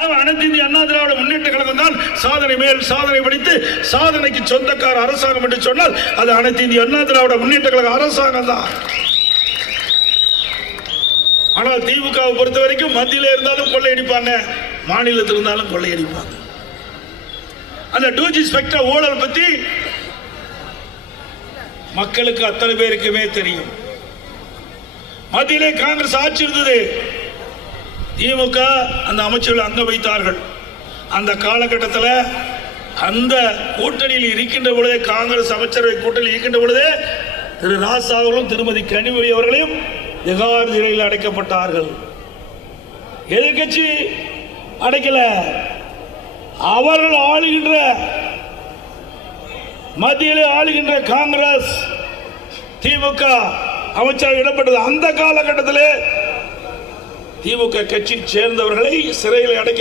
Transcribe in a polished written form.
அனைத்து இந்திய அண்ணா திராவிட முன்னேற்ற கழகம் தான் சாதனை மேல் சாதனை படித்து சாதனைக்கு சொந்தக்கார அரசாங்கம் என்று சொன்னால் அது அனைத்து இந்திய அண்ணா திராவிட முன்னேற்ற கழக அரசாங்கம் தான். ஆனால் திமுகவை பொறுத்த வரைக்கும் மத்தியில் இருந்தாலும் கொள்ளையடிப்பாங்க, மாநிலத்தில் இருந்தாலும் கொள்ளையடிப்பாங்க. அந்த 2G ஸ்பெக்ட்ரம் ஊழல் பத்தி மக்களுக்கு அத்தனை பேருக்குமே தெரியும். மத்தியிலே காங்கிரஸ் ஆட்சி இருந்தது, திமுக அந்த அமைச்சர்கள் அங்க வைத்தார்கள். அந்த காலகட்டத்தில் அந்த கூட்டணியில் இருக்கின்ற பொழுதே, காங்கிரஸ் அமைச்சரவை கூட்டணியில் இருக்கின்ற பொழுதே திரு ராசா அவர்களும் திருமதி கனிமொழி அவர்களையும் திகார் சிறையில் அடைக்கப்பட்டார்கள். எதிர்கட்சி அடைக்கல, அவர்கள் ஆளுகின்ற மத்தியிலே ஆளுகின்ற காங்கிரஸ் திமுக அமைச்சர் இடப்பட்டது. அந்த காலகட்டத்திலே திமுக கட்சியை சேர்ந்தவர்களை சிறையில் அடைக்க